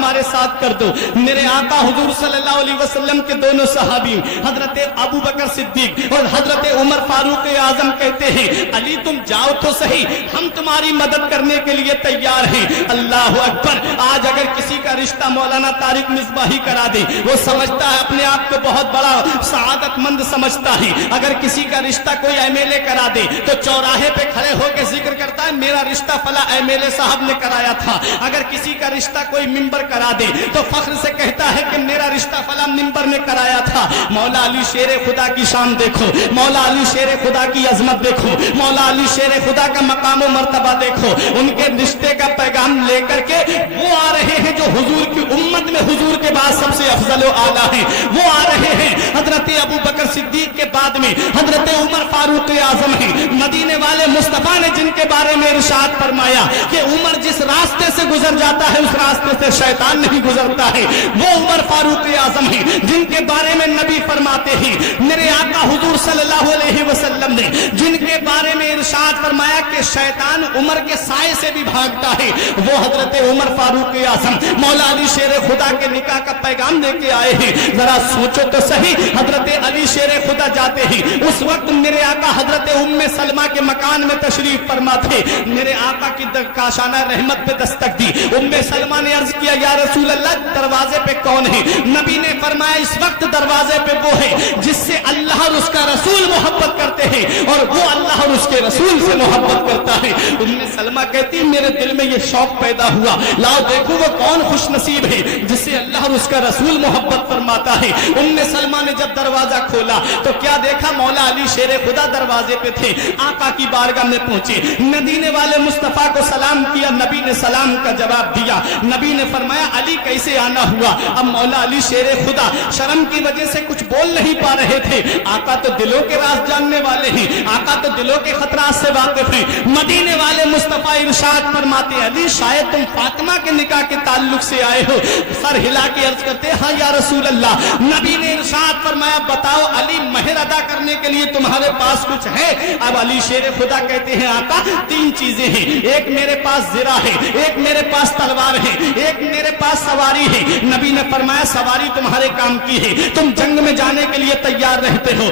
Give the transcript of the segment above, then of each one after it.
ہمارے ساتھ کر دو۔ میرے آقا حضور صلی اللہ علیہ وسلم کے دونوں صحابی حضرت ابو بکر صدیق اور حضرت عمر فاروق اعظم کہتے ہیں علی تم جاؤ تو صحیح، ہم تمہاری مدد کرنے کے لیے تیار ہیں۔ اللہ اکبر۔ آج اگر کسی کا رشتہ مولانا طارق مصباحی کرا دے، وہ سمجھتا ہے اپنے آپ کو بہت بڑا سعادت مند سمجھتا ہے۔ اگر کسی کا رشتہ کوئی ایم ایل اے کرا دے تو چوراہے پہ کھڑے ہو کے ذکر کرتا ہے میرا رشتہ فلاں ایم ایل اے صاحب نے کرایا تھا۔ اگر کسی کا رشتہ کوئی ممبر کرا دے تو فخر سے کہتا ہے کہ میرا رشتہ فلاں ممبر نے کرایا تھا۔ مولا علی شیر خدا کی شان دیکھو، مولا علی شیر خدا کی عظمت دیکھو، مولا علی شیر خدا کا مقام و مرتبہ دیکھو۔ ان کے رشتے کا پیغام لے کر کے وہ آ رہے ہیں جو حضور کی امت میں حضور کے بعد سب سے افضل و اعلیٰ ہیں، وہ آ رہے ہیں۔ حضرت ابو بکر صدیق کے بعد میں حضرت عمر فاروق اعظم ہیں۔ مدینے والے مصطفیٰ نے جن کے بارے میں ارشاد فرمایا کہ عمر جس راستے سے گزر جاتا ہے اس راستے سے شیطان نہیں گزرتا ہے، وہ عمر فاروق اعظم ہیں۔ جن کے بارے میں نبی فرماتے ہیں، میرے آقا حضور صلی اللہ علیہ وسلم نے جن کے بارے میں ارشاد فرمایا کہ شیطان عمر کے سائے سے بھی بھاگتا ہے، وہ حضرت عمر فاروق اعظم مولا علی شیر خدا کے نکاح کا پیغام دے کے آئے ہیں۔ ذرا سوچو تو صحیح، حضرت علی شیر خدا جاتے ہیں، اس وقت میرے آقا حضرت ام سلمہ کے مکان میں تشریف فرما تھے۔ میرے آقا کی کاشانہ رحمت پہ دستک دی۔ ام سلمہ نے عرض کیا یا رسول اللہ دروازے پہ کون ہے؟ نبی نے فرمایا اس وقت دروازے پہ وہ ہے جس سے اللہ اور اس کا رسول محبت کرتے ہیں اور وہ اللہ اور اس کے رسول سے محبت کرتا ہے۔ ام سلمہ کہتی میرے دل میں یہ شوق پیدا ہوا، لاؤ دیکھو وہ کون خوش نصیب ہے جس سے اللہ اور اس کا رسول محبت فرماتا ہے۔ ام سلمہ نے جب دروازہ کھولا تو کیا دیکھا؟ مولا علی شیر خدا دروازے پہ تھے۔ آقا کی بارگاہ میں پہنچے، مدینے والے مصطفیٰ کو سلام کیا، نبی نے سلام کا جواب دیا۔ نبی نے فرمایا علی کیسے آنا ہوا؟ اب مولا علی شیر خدا شرم کی وجہ سے کچھ بول نہیں پا رہے تھے۔ آقا تو دلوں کے راز جاننے والے ہیں، آقا تو دلوں کے خطرات سے واقف ہیں۔ مدینے والے مصطفیٰ ارشاد فرماتے علی شاید تم فاطمہ کے نکاح کے تعلق سے آئے ہو۔ سر ہلا کے عرض کرتے ہاں یا رسول اللہ۔ نبی نے ارشاد فرمایا بتاؤ علی مہر ادا کرنے کے لیے تمہارے پاس کچھ ہے؟ اب علی شیر خدا کہتے ہیں آقا تین چیزیں ہیں، ایک میرے پاس زرہ ہے، ایک میرے پاس تلوار ہے، ایک میرے پاس سواری ہے۔ نبی نے فرمایا سواری تمہارے کام کی ہے، تم جنگ میں جانے کے لیے تیار رہتے ہو،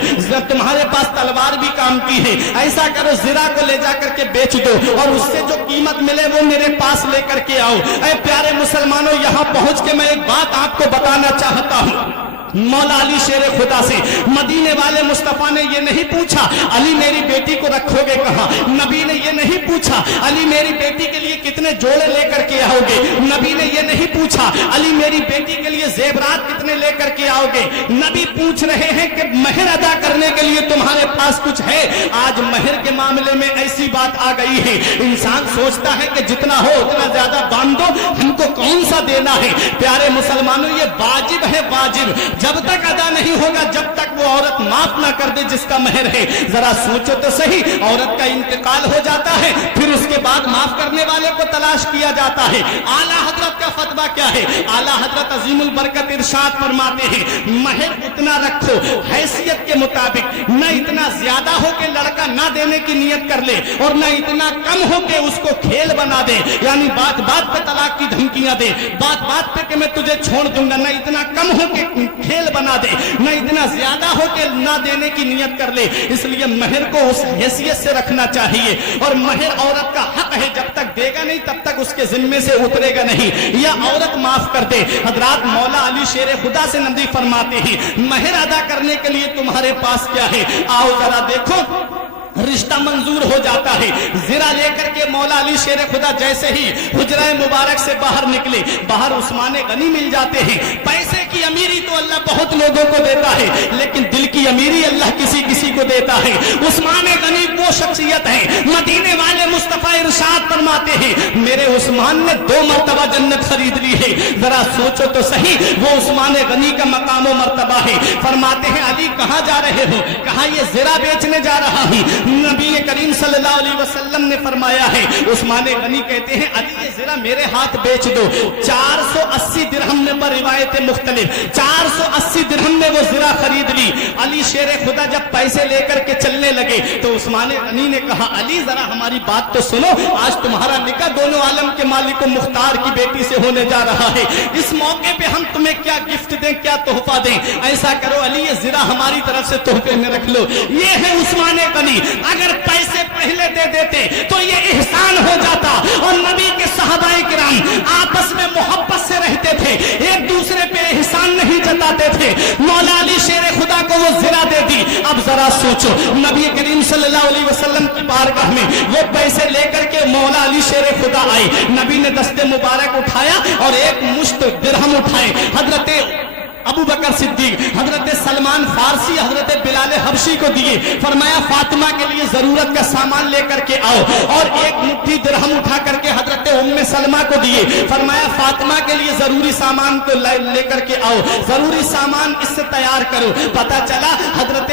تمہارے پاس تلوار بھی کام کی ہے، ایسا کرو زرہ کو لے جا کر کے بیچ دو اور اس سے جو قیمت ملے وہ میرے پاس لے کر کے آؤ۔ اے پیارے مسلمانوں یہاں پہنچ کے میں ایک بات آپ کو بتانا چاہتا ہوں۔ مولا علی شیر خدا سے مدینے والے مصطفیٰ نے یہ نہیں پوچھا علی میری بیٹی کو رکھو گے کہاں، نبی نے یہ نہیں پوچھا علی میری بیٹی کے لیے کتنے جوڑے لے کر کے آؤ گے، نبی نے یہ نہیں پوچھا علی میری بیٹی کے لیے زیورات کتنے لے کر کے آؤ گے۔ نبی پوچھ رہے ہیں کہ مہر ادا کرنے کے لیے تمہارے پاس کچھ ہے؟ آج مہر کے معاملے میں ایسی بات آ گئی ہے، انسان سوچتا ہے کہ جتنا ہو اتنا زیادہ باندھو، ہم کو کون سا دینا ہے۔ پیارے مسلمانوں یہ واجب ہے، واجب جب تک ادا نہیں ہوگا جب تک وہ عورت معاف نہ کر دے جس کا مہر ہے۔ ذرا سوچو تو صحیح، عورت کا انتقال ہو جاتا ہے پھر اس کے بعد معاف کرنے والے کو تلاش کیا جاتا ہے۔ اعلیٰ حضرت کا فتویٰ کیا ہے؟ اعلیٰ حضرت عظیم البرکت ارشاد فرماتے ہیں مہر اتنا رکھو حیثیت کے مطابق، نہ اتنا زیادہ ہو کہ لڑکا نہ دینے کی نیت کر لے اور نہ اتنا کم ہو کہ اس کو کھیل بنا دے، یعنی بات بات پہ طلاق کی دھمکیاں دے، بات بات پہ کہ میں تجھے چھوڑ دوں گا، نہ اتنا کم ہو کہ کھیل بنا دے، نہ اتنا زیادہ ہو کہ نہ دینے کی نیت کر لے۔ اس لیے مہر کو اس حیثیت سے رکھنا چاہیے، اور مہر عورت کا حق ہے، جب تک دے گا نہیں تب تک اس کے ذمے سے اترے گا نہیں، یا عورت معاف کر دے۔ حضرات مولا علی شیر خدا سے نبی فرماتے ہیں مہر ادا کرنے کے لیے تمہارے پاس کیا ہے؟ آؤ ذرا دیکھو رشتہ منظور ہو جاتا ہے۔ زرہ لے کر کے مولا علی شیر خدا جیسے ہی حجرہ مبارک سے باہر نکلے، باہر عثمان غنی مل جاتے ہیں۔ پیسے کی امیری تو اللہ بہت لوگوں کو دیتا ہے لیکن دل کی امیری اللہ کسی کسی کو دیتا ہے۔ عثمان غنی وہ شخصیت ہے، مدینے والے مصطفیٰ ارشاد فرماتے ہیں میرے عثمان نے 2 مرتبہ جنت خرید لی ہے۔ ذرا سوچو تو صحیح، وہ عثمان غنی کا مقام و مرتبہ ہے۔ فرماتے ہیں علی کہاں جا رہے ہو؟ کہا یہ زرہ بیچنے جا رہا ہوں۔ نبی کریم صلی اللہ علیہ وسلم نے فرمایا ہے، عثمان غنی کہتے ہیں علی یہ زرہ میرے ہاتھ بیچ دو، 480 درہم درہم میں پر روایتیں مختلف 480 درہم میں وہ زرہ خرید لی۔ علی شیر خدا جب پیسے لے کر کے چلنے لگے تو عثمان غنی نے کہا علی ذرا ہماری بات تو سنو، آج تمہارا نکاح دونوں عالم کے مالک و مختار کی بیٹی سے ہونے جا رہا ہے، اس موقع پہ ہم تمہیں کیا گفٹ دیں، کیا تحفہ دیں؟ ایسا کرو علی یہ زرہ ہماری طرف سے تحفے میں رکھ لو۔ یہ ہے عثمان غنی، اگر پیسے پہلے دے دیتے تو یہ احسان ہو جاتا، اور نبی کے صحابہ کرام آپس میں محبت سے رہتے تھے، ایک دوسرے پہ احسان نہیں جتاتے تھے۔ مولا علی شیر خدا کو وہ زرہ دے دی۔ اب ذرا سوچو، نبی کریم صلی اللہ علیہ وسلم کی بارگاہ میں وہ پیسے لے کر کے مولا علی شیر خدا آئے، نبی نے دست مبارک اٹھایا اور ایک مشت درہم اٹھائے، حضرت ابو بکر صدیق، حضرت سلمان فارسی، حضرت بلال حبشی کو دیے، فرمایا فاطمہ کے لیے ضرورت کا سامان لے کر کے آؤ، اور ایک مٹھی درہم اٹھا کر کے حضرت ام سلمہ کو دیے، فرمایا فاطمہ کے لیے ضروری سامان کو لے کر کے آؤ، ضروری سامان اس سے تیار کرو۔ پتہ چلا حضرت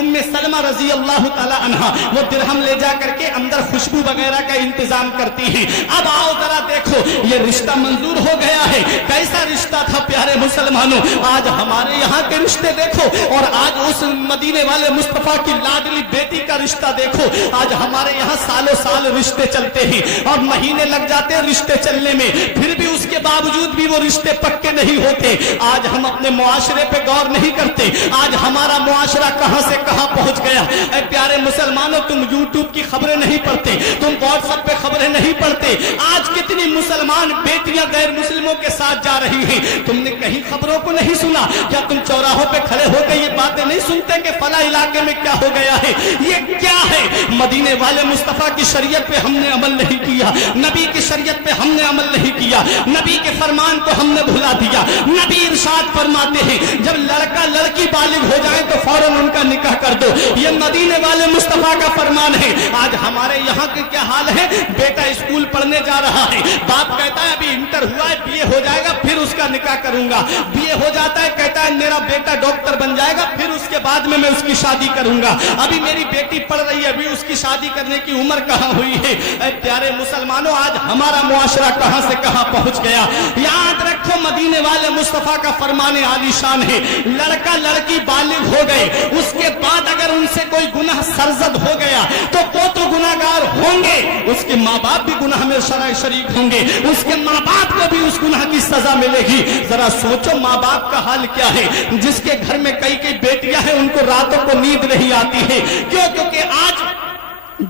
ام سلمہ رضی اللہ تعالی عنہا وہ درہم لے جا کر کے اندر خوشبو وغیرہ کا انتظام کرتی ہیں۔ اب آؤ ذرا دیکھو یہ رشتہ منظور ہو گیا ہے، کیسا رشتہ تھا پیارے مسلمانوں۔ آج ہمارے یہاں کے رشتے دیکھو، اور آج اس مدینے والے مصطفیٰ کی لاڈلی بیٹی کا رشتہ دیکھو۔ آج ہمارے یہاں سالوں سال رشتے چلتے ہیں اور مہینے لگ جاتے ہیں رشتے چلنے میں، پھر بھی اس کے باوجود بھی وہ رشتے پکے نہیں ہوتے۔ آج ہم اپنے معاشرے پہ غور نہیں کرتے، آج ہمارا معاشرہ کہاں سے کہاں پہنچ گیا۔ اے پیارے مسلمانوں، تم یوٹیوب کی خبریں نہیں پڑھتے، تم واٹس ایپ پہ خبریں نہیں پڑھتے، آج کتنی مسلمان بیٹیاں غیر مسلموں کے ساتھ جا رہی ہیں، تم نے کہیں خبروں کو نہیں سنا؟ کیا تم چوراہوں پہ کھڑے ہو کے یہ باتیں نہیں سنتے کہ فلاں علاقے میں کیا ہو گیا ہے؟ یہ کیا ہے؟ مدینے والے مصطفیٰ کی شریعت پہ ہم نے عمل نہیں کیا، نبی کی شریعت پہ ہم نے عمل نہیں کیا، نبی کے فرمان کو ہم نے بھلا دیا۔ نبی ارشاد فرماتے ہیں جب لڑکا لڑکی بالغ ہو جائے تو فوراً ان کا نکاح کر دو، یہ مدینے والے مصطفیٰ کا فرمان ہے۔ آج ہمارے یہاں کے کیا حال ہے؟ بیٹا اسکول پڑھنے جا رہا ہے، باپ کہتا ہے ابھی انٹر ہوا ہے، بی اے ہو جائے گا پھر اس کا نکاح کروں گا، بی اے ہو جاتا ہے کہتا ہے میرا بیٹا ڈاکٹر بن جائے گا پھر اس کے بعد میں اس کی شادی کروں گا، ابھی میری بیٹی پڑھ رہی ہے، ابھی اس کی شادی کرنے کی عمر کہاں ہوئی ہے؟ اے پیارے مسلمانوں، آج ہمارا معاشرہ کہاں سے کہاں پہنچ گیا۔ یاد رکھو مدینے والے مصطفیٰ کا فرمان عالی شان ہے، لڑکا لڑکی بالغ ہو گئے، اس کے بعد اگر ان سے کوئی گناہ سرزد ہو گیا تو وہ تو گناہگار ہوں گے، اس کے ماں باپ بھی گناہ میں شریک ہوں گے، اس کے ماں باپ کو بھی اس گناہ کی سزا ملے گی۔ ذرا سوچو ماں باپ کا حال کیا ہے، جس کے گھر میں کئی بیٹیاں ہیں ان کو راتوں کو نیند نہیں آتی ہے، کیوں؟ کیونکہ آج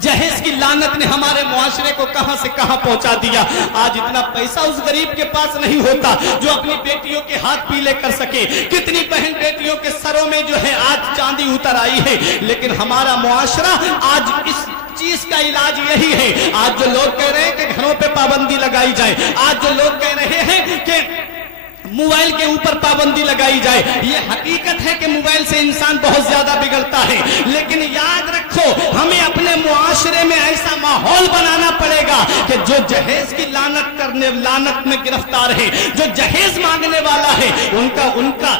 جہیز کی لعنت نے ہمارے معاشرے کو کہاں سے کہاں پہنچا دیا۔ آج اتنا پیسہ اس غریب کے پاس نہیں ہوتا جو اپنی بیٹیوں کے ہاتھ پیلے کر سکے، کتنی بہن بیٹیوں کے سروں میں جو ہے آج چاندی اتر آئی ہے، لیکن ہمارا معاشرہ آج اس چیز کا علاج یہی ہے۔ آج جو لوگ کہہ رہے ہیں کہ گھروں پہ پابندی لگائی جائے، آج جو لوگ کہہ رہے ہیں کہ موبائل کے اوپر پابندی لگائی جائے، یہ حقیقت ہے کہ موبائل سے انسان بہت زیادہ بگڑتا ہے، لیکن یاد رکھو ہمیں اپنے معاشرے میں ایسا ماحول بنانا پڑے گا کہ جو جہیز کی لعنت میں گرفتار ہے، جو جہیز مانگنے والا ہے، ان کا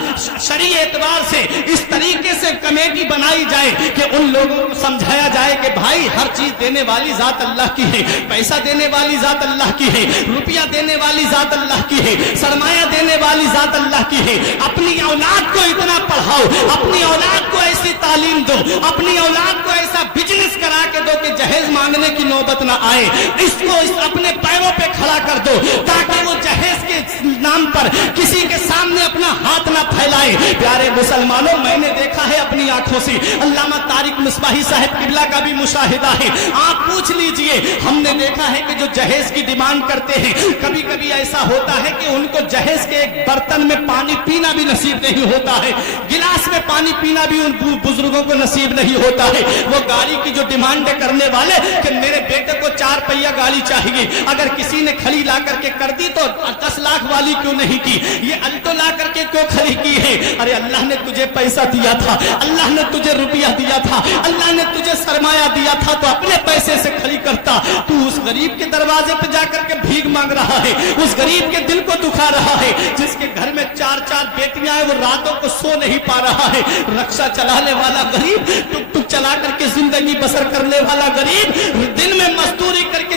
شرعی اعتبار سے اس طریقے سے کمیٹی بنائی جائے کہ ان لوگوں کو سمجھایا جائے کہ بھائی ہر چیز دینے والی ذات اللہ کی ہے، پیسہ دینے والی ذات اللہ کی ہے، روپیہ دینے والی ذات اللہ کی ہے، سرمایہ دینے والی ذات اللہ کی ہے۔ اپنی اولاد کو اتنا پڑھاؤ، اپنی اولاد کو ایسی تعلیم دو، اپنی اولاد کو ایسا بزنس کرا کے دو کہ جہیز مانگنے کی نوبت نہ آئے، اس کو اپنے پیروں پہ کھڑا کر دو تاکہ وہ جہیز کے نام پر کسی کے سامنے اپنا ہاتھ نہ پھیلائے۔ پیارے مسلمانوں، میں نے دیکھا ہے اپنی آنکھوں سے، علامہ طارق مصباحی صاحب قبلہ کا بھی مشاہدہ ہے، آپ پوچھ لیجئے، ہم نے دیکھا ہے کہ جو جہیز کی ڈیمانڈ کرتے ہیں، کبھی کبھی ایسا ہوتا ہے کہ ان کو جہیز کے ایک برتن میں پانی پینا بھی نصیب نہیں ہوتا ہے، گلاس میں پانی پینا بھی ان بزرگوں کو نصیب نہیں ہوتا ہے۔ وہ گاڑی کی جو ڈیمانڈ کرنے والے کہ میرے بیٹے کو 4 پہیہ گاڑی چاہیے، اگر کسی نے کھڑی لا کر کے کر دی تو 10 لاکھ والی کیوں نہیں کی، یہ الٹو لا کر کے کیوں کھڑی کی ہے؟ ارے اللہ نے تجھے پیسہ دیا تھا، اللہ نے تجھے روپیہ دیا تھا، اللہ نے تجھے سرمایہ دیا تھا تو اپنے پیسے سے کھڑی کرتا۔ تو اس غریب کے دروازے پہ جا کر کے بھیک مانگ رہا ہے، اس غریب کے دل کو دکھا رہا ہے، جس کے گھر میں 4 بیٹیاں ہیں، وہ راتوں کو سو نہیں پا رہا ہے، رکشہ چلانے والا غریب، ٹک ٹک چلا کر کے زندگی بسر کرنے والا غریب، دن میں مزدوری کر کے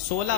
16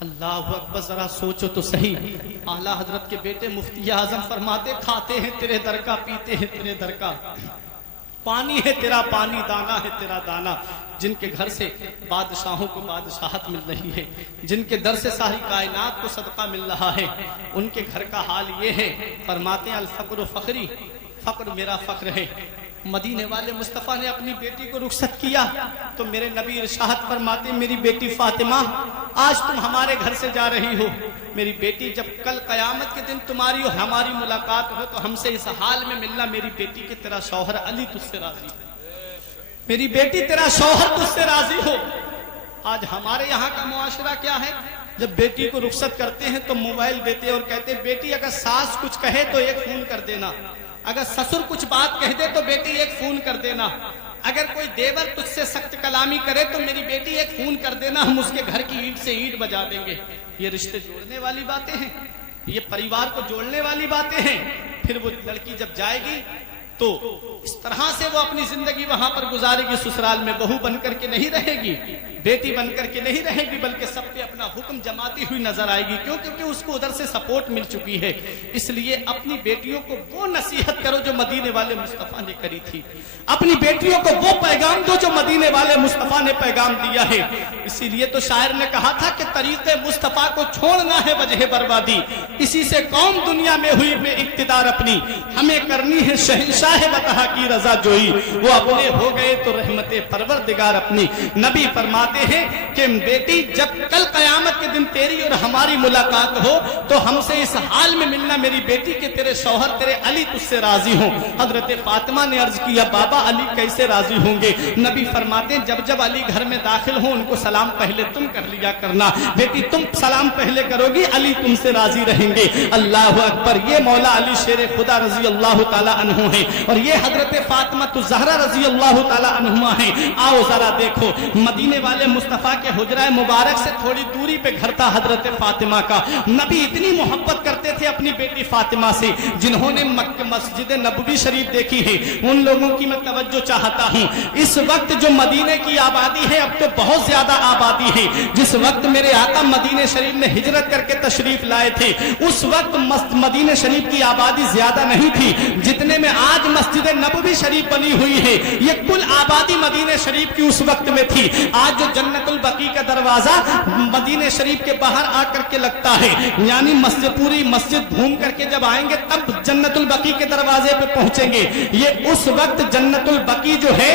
اللہ اکبر، ذرا سوچو تو صحیح، اعلیٰ حضرت کے بیٹے مفتی اعظم فرماتے کھاتے ہیں تیرے در کا، پیتے ہیں تیرے در کا، پانی ہے تیرا پانی، دانا ہے تیرا دانا۔ جن کے گھر سے بادشاہوں کو بادشاہت مل رہی ہے، جن کے در سے ساری کائنات کو صدقہ مل رہا ہے، ان کے گھر کا حال یہ ہے۔ فرماتے ہیں الفقر فخری، فقر میرا فخر ہے۔ مدینے والے مصطفیٰ نے اپنی بیٹی کو رخصت کیا تو میرے نبی ارشاد فرماتے میری بیٹی فاطمہ آج تم ہمارے گھر سے جا رہی ہو، میری بیٹی جب کل قیامت کے دن تمہاری اور ہماری ملاقات ہو تو ہم سے اس حال میں ملنا، میری بیٹی کہ تیرا شوہر علی تجھ سے راضی ہو، میری بیٹی تیرا شوہر تجھ سے راضی ہو۔ آج ہمارے یہاں کا معاشرہ کیا ہے؟ جب بیٹی کو رخصت کرتے ہیں تو موبائل دیتے اور کہتے بیٹی اگر ساس کچھ کہے تو ایک فون کر دینا، اگر سسر کچھ بات کہہ دے تو بیٹی ایک فون کر دینا، اگر کوئی دیور تجھ سے سخت کلامی کرے تو میری بیٹی ایک فون کر دینا، ہم اس کے گھر کی اینٹ سے اینٹ بجا دیں گے۔ یہ رشتے جوڑنے والی باتیں ہیں، یہ پریوار کو جوڑنے والی باتیں ہیں۔ پھر وہ لڑکی جب جائے گی تو اس طرح سے وہ اپنی زندگی وہاں پر گزارے گی، سسرال میں بہو بن کر کے نہیں رہے گی، بیٹی بن کر کے نہیں رہے گی، بلکہ سب پہ اپنا حکم جماتی ہوئی نظر آئے گی، کیونکہ اس کو ادھر سے سپورٹ مل چکی ہے۔ اس لیے اپنی بیٹیوں کو وہ نصیحت کرو جو مدینے والے مصطفیٰ نے کری تھی، اپنی بیٹیوں کو وہ پیغام دو جو مدینے والے مصطفیٰ نے پیغام دیا ہے۔ اسی لیے تو شاعر نے کہا تھا کہ طریق مصطفیٰ کو چھوڑنا ہے وجہ بربادی، اسی سے قوم دنیا میں ہوئی بے اقتدار اپنی، ہمیں کرنی ہے شہنشاہ بتہا کی رضا جوئی، وہ اپنے ہو گئے تو رحمت پروردگار اپنی۔ نبی فرماتے ہیں کہ بیٹی جب کل قیامت کے دن تیری اور ہماری ملاقات ہو تو ہم سے اس حال میں ملنا میری بیٹی کہ تیرے شوہر تیرے علی تجھ سے راضی ہوں۔ حضرت فاطمہ نے عرض کیا بابا علی کیسے راضی ہوں گے؟ نبی فرماتے ہیں جب جب علی گھر میں داخل ہوں ان کو سلام پہلے تم کر لیا کرنا، بیٹی تم سلام پہلے کرو گی علی تم سے راضی رہیں گے۔ اللہ اکبر، یہ مولا علی شیر خدا رضی اللہ تعالی عنہ ہیں اور یہ حضرت فاطمہ الزہرا رضی اللہ تعالی عنہما ہیں۔ آؤ ذرا دیکھو، مدینے والے مصطفیٰ کے حجرہ مبارک سے تھوڑی دوری پہ گھر تھا حضرت فاطمہ کا۔ نبی اتنی محبت کرتے تھے اپنی بیٹی فاطمہ سے، جنہوں نے مسجد نبوی شریف دیکھی ہے ان لوگوں کی میں توجہ چاہتا ہوں۔ اس وقت جو مدینے کی آبادی ہے اب تو بہت زیادہ آبادی ہے، جس وقت میرے آقا مدینے شریف میں ہجرت کر کے تشریف لائے تھے اس وقت مدینے شریف کی آبادی زیادہ نہیں تھی جتنے میں آج مسجد نبوی شریف بنی ہوئی ہے، یہ کل آبادی مدینے شریف کی اس وقت میں تھی۔ آج جو جنت البقیع کا دروازہ مدینے شریف کے باہر آ کر کے لگتا ہے، یعنی پوری مسجد گھوم کر کے جب آئیں گے تب جنت البقیع کے دروازے پہ پہنچیں گے۔ یہ اس وقت جنت البقیع جو ہے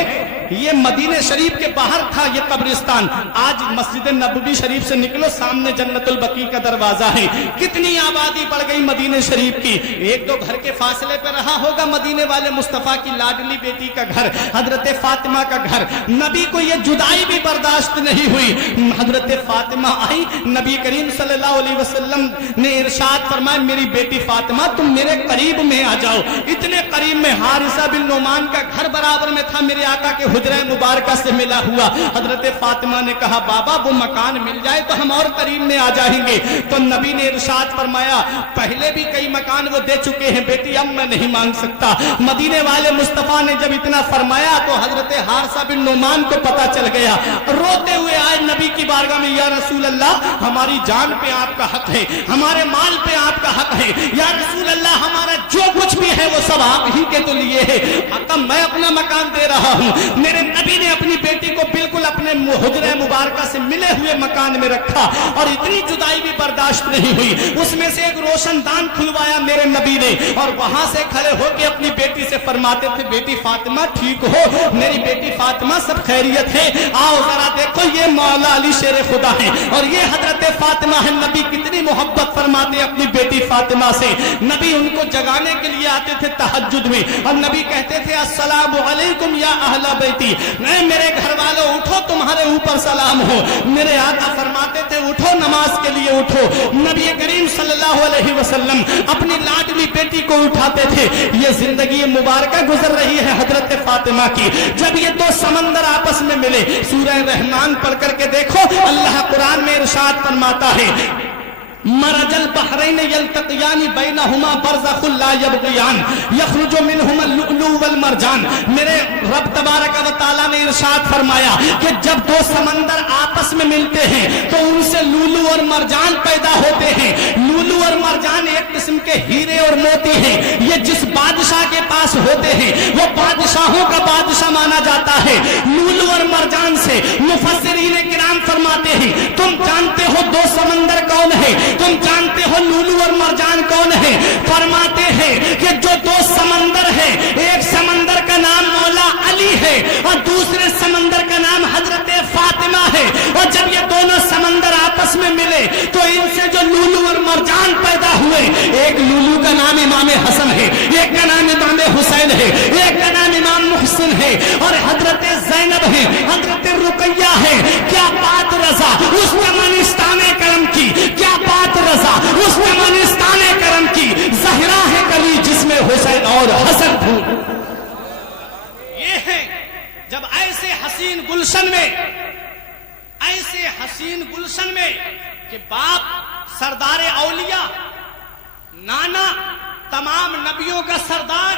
یہ مدینے شریف کے باہر تھا یہ قبرستان۔ آج مسجد نبوی شریف سے نکلو سامنے جنت البقیع کا دروازہ ہے۔ کتنی آبادی بڑھ گئی مدینے شریف کی، ایک دو گھر کے فاصلے پہ رہا ہوگا مدینے والے مصطفیٰ کی لاڈلی بیٹی کا گھر، حضرت فاطمہ کا گھر۔ نبی کو یہ جدائی بھی برداشت نہیں ہوئی، حضرت فاطمہ آئی، نبی کریم صلی اللہ علیہ وسلم نے ارشاد فرمایا میری بیٹی فاطمہ تم میرے قریب میں آ جاؤ۔ اتنے قریب میں حارثہ بن نعمان کا گھر برابر میں تھا، میرے آقا کے حجرہ مبارکہ سے ملا ہوا۔ حضرت فاطمہ نے کہا بابا وہ مکان مل جائے تو ہم اور قریب میں آ جائیں گے، تو نبی نے ارشاد فرمایا پہلے بھی کئی مکان وہ دے چکے ہیں بیٹی اب میں نہیں مانگ سکتا۔ مدینے والے مصطفیٰ نے جب اتنا فرمایا تو حضرت حارثہ بن نعمان کو پتا چل گیا، روتے ہوئے آئے نبی کی بارگاہ میں، یا رسول اللہ ہماری جان پہ آپ کا حق ہے، ہمارے مال پہ آپ کا حق ہے، یا رسول اللہ ہمارا جو کچھ بھی ہے وہ سب آپ ہی کے تو لیے ہے، آقا میں اپنا مکان دے رہا ہوں۔ میرے نبی نے اپنی بیٹی کو بالکل اپنے حجرہ مبارکہ سے ملے ہوئے مکان میں رکھا اور اتنی جدائی بھی برداشت نہیں ہوئی۔ اس میں سے ایک روشن دان کھلوایا میرے نبی نے اور وہاں سے کھڑے ہو کے اپنی بیٹی سے فرماتے تھے بیٹی فاطمہ ٹھیک ہو؟ میری بیٹی فاطمہ سب خیریت ہے؟ آؤ ذرا دیکھو یہ مولا علی شیر خدا ہے اور یہ حضرت فاطمہ ہے۔ نبی کتنی محبت فرماتے اپنی بیٹی فاطمہ سے، نبی ان کو جگانے کے لیے آتے تھے تہجد میں اور نبی کہتے تھے السلام علیکم یا اہل بیتی، میرے گھر والوں اٹھو تمہارے اوپر سلام ہو۔ میرے آقا فرماتے تھے اٹھو نماز کے لیے اٹھو۔ نبی کریم صلی اللہ علیہ وسلم اپنی لاڈلی بیٹی کو اٹھاتے تھے۔ یہ زندگی مبارکہ گزر رہی ہے حضرت فاطمہ کی، جب یہ دو سمندر آپس میں ملے۔ سورہ رحمان پڑھ کر کے دیکھو، اللہ قرآن میں ارشاد فرماتا ہے مرج البحرین یلتقیان بینہما برزخ لا یبغیان یخرج منہما اللؤلؤ والمرجان. میرے رب تبارک و تعالیٰ نے ارشاد فرمایا کہ جب دو سمندر آپس میں ملتے ہیں تو ان سے لولو اور مرجان پیدا ہوتے ہیں. لولو اور مرجان ایک قسم کے ہیرے اور موتی ہیں. یہ جس بادشاہ کے پاس ہوتے ہیں وہ بادشاہوں کا بادشاہ مانا جاتا ہے. لولو اور مرجان سے مفسرین کرام فرماتے ہیں تم جانتے ہو دو سمندر کون ہے؟ تم جانتے ہو لولو اور مرجان کون ہے؟ فرماتے ہیں کہ جو دو سمندر ہے، ایک سمندر کا نام مولا علی ہے اور دوسرے سمندر کا نام حضرت فاطمہ ہے. اور جب یہ دونوں سمندر آپس میں ملے تو ان سے جو لولو اور مرجان پیدا ہوئے، ایک لولو کا نام امام حسن ہے، ایک کا نام امام حسین ہے، ایک کا نام امام محسن ہے، اور حضرت زینب ہے، حضرت رقیہ ہے. کیا بات رضا اس چمنستان کرم کی، کیا بات رضا اس چمنستان کرم کی. زہرا ہے کلی جس میں حسین اور حسن پھول. یہ ہے جب ایسے حسین گلشن میں، ایسے حسین گلشن میں کہ باپ سردار اولیاء، نانا تمام نبیوں کا سردار،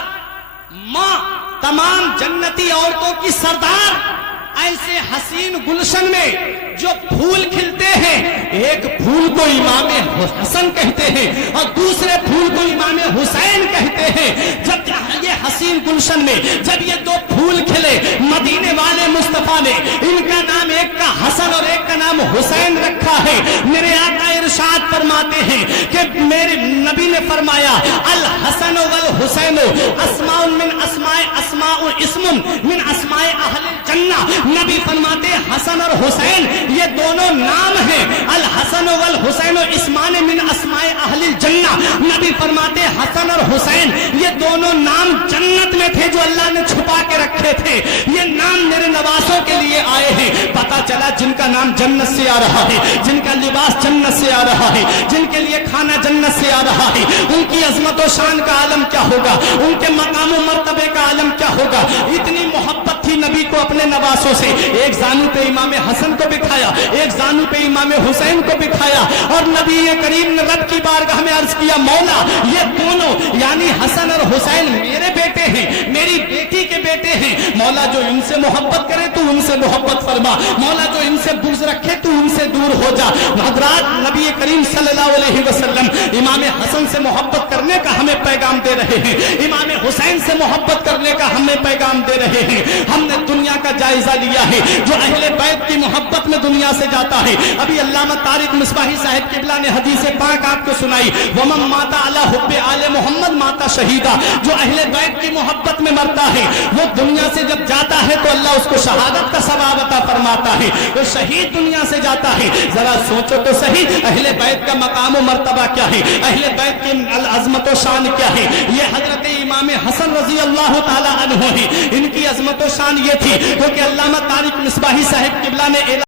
ماں تمام جنتی عورتوں کی سردار، ایسے حسین گلشن میں جو پھول کھلتے ہیں، ایک پھول کو امام حسن کہتے ہیں اور دوسرے پھول کو امام حسین کہتے ہیں. جب یہ حسین گلشن میں جب یہ دو پھول کھلے، مدینے والے مصطفیٰ نے ان کا نام ایک کا حسن اور ایک کا نام حسین رکھا ہے. میرے آقا ارشاد فرماتے ہیں کہ میرے نبی نے فرمایا الحسن والحسین اسماء من اسماء اسم من اسماء اہل الجنہ. نبی فرماتے حسن اور حسین یہ دونوں نام ہیں. الحسن والحسین اسمان من اسماء اہل الجنہ. نبی فرماتے حسن اور حسین یہ دونوں نام جنت میں تھے جو اللہ نے چھپا کے رکھے تھے. یہ نام میرے نواسوں کے لیے آئے ہیں. پتا چلا جن کا نام جنت سے آ رہا ہے، جن کا لباس جنت سے آ رہا ہے، جن کے لیے کھانا جنت سے آ رہا ہے، ان کی عظمت و شان کا عالم کیا ہوگا، ان کے مقام و مرتبے کا عالم کیا ہوگا. اتنی محبت تھی نبی کو اپنے نواسوں سے. ایک زانو پہ امام حسن کو بکھایا، ایک زانو پہ امام حسین کو بکھایا، اور نبی کریم نے رب کی بارگاہ میں عرض کیا مولا یہ دونوں یعنی حسن اور حسین میرے بیٹے ہیں، میری بیٹی کے بیٹے ہیں. مولا جو ان سے محبت کرے تو ان سے محبت فرما، مولا جو ان سے بغض رکھے تو ان سے دور ہو جا. حضرات نبی کریم صلی اللہ علیہ وسلم امام حسن سے محبت کرنے کا ہمیں پیغام دے رہے ہیں، امام حسین سے محبت کرنے کا ہمیں پیغام دے رہے ہیں. ہم نے دنیا کا جائزہ لیا ہے. جو اہل بیت کی محبت میں دنیا سے جاتا ہے، ابھی علامہ طارق مصباحی صاحب قبلہ نے حدیث پاک آپ کو سنائی، ومن مات علی حب آل محمد مات شہیدا. جو اہل بیت کی محبت میں مرتا ہے وہ دنیا سے جب جاتا ہے تو اللہ اس کو شہادت کا ثواب عطا فرماتا ہے. وہ شہید دنیا سے جاتا ہے. ذرا سوچو تو صحیح اہل بیت کا مقام و مرتبہ کیا ہے، اہل بیت کی عظمت و شان کیا ہے. یہ حضرت امام حسن رضی اللہ تعالی عنہ ہیں. ان کی عظمت و شان یہ تھی کیونکہ علامہ طارق مصباحی صاحب قبلہ نے